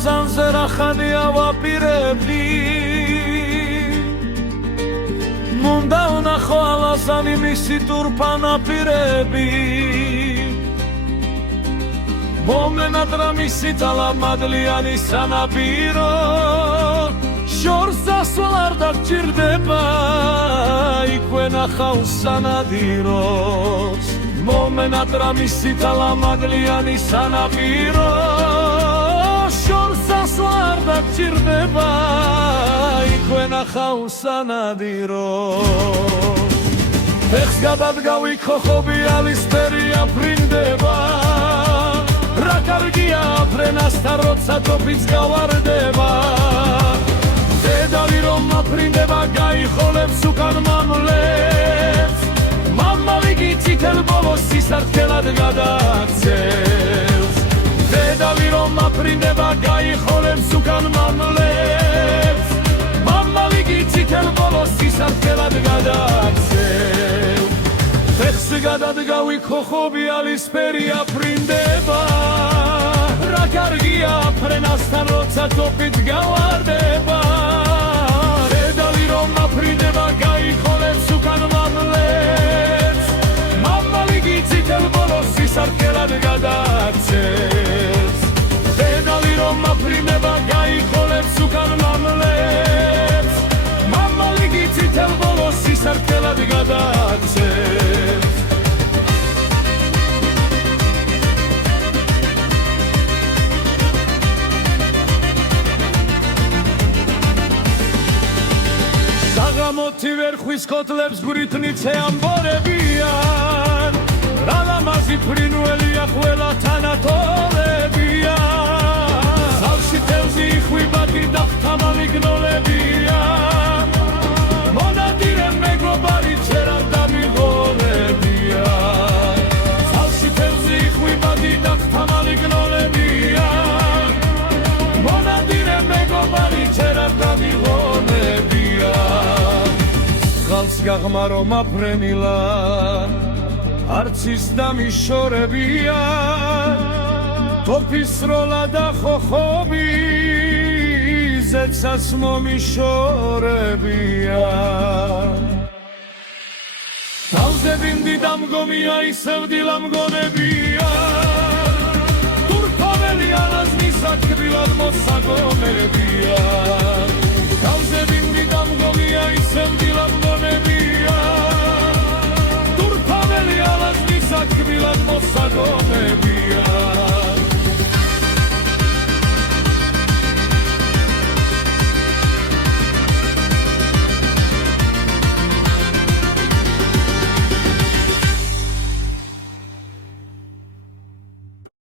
ლაზანზე რა ხანია ვაპირებდი მუნდა ვნახო ალაზანი მისი ტურფანაპირები მომენატრა მისი თალამადლიანი სანაპირო შორს დასვლა არ დაგჭირდება იქვე ნახავ სანადიროს მომენატრა მისი თალამადლიანი სანაპირო შორს დასვლა არ დაგჭირდება იქვე ნახავ სანადიროს ფეხს გადადგავი ხოხობი ალისფერი აფრინდება რა კარგია აფრენასთან როცა თოფიც გავარდება დედალი რომ აფრინდება გაიხოლებს უკან მამლებს მამალი გიწითელ ბოლოს სისარგებლად გადააქცევს დედალი რომ აფრინდება გაიხოლებს უკან მამლებს მამალი გიწითელ ბოლოს სისარგებლად გადააქცევს ფეხს გადადგავი ხოხობი ალისფერი აფრინდება რა კარგია აფრენასთან როცა თოფით გავარდება დედალი რომ აფრინდება გაიხოლებს უკან მამლებს მამალი გიწითელ ბოლოს სისარგებლად გადააქცევს დედალი რომ აფრინდება გაიხოლებს უკან მამლებს მამალი გიწითელ ბოლოს სისარგებლად გადააქცევს საღამოთი ვერხვის კოტლებს გვირითნიცე ამბორებიან რა ლამაზი ფრინველია ყველა თანათოლებიან სავში თევზი იხვიბადი და ხთამალი გნოლებია მონადირე მეგობარი ჩერან დამიღოლებია სავში თევზი იხვიბადი და ხთამალი გნოლებია მონადირე მეგობარი ჩერან დამიღოლებია ხალს გაღმარო მაფრენილა არც ის დამიშორებია თოფის სროლა და ხოხობი ზეცაც მომიშორებია თავზე დინდი დამგომია ისევ დილა მგონებია თურქოველი ალაზნის აკრილად მოსაგონებია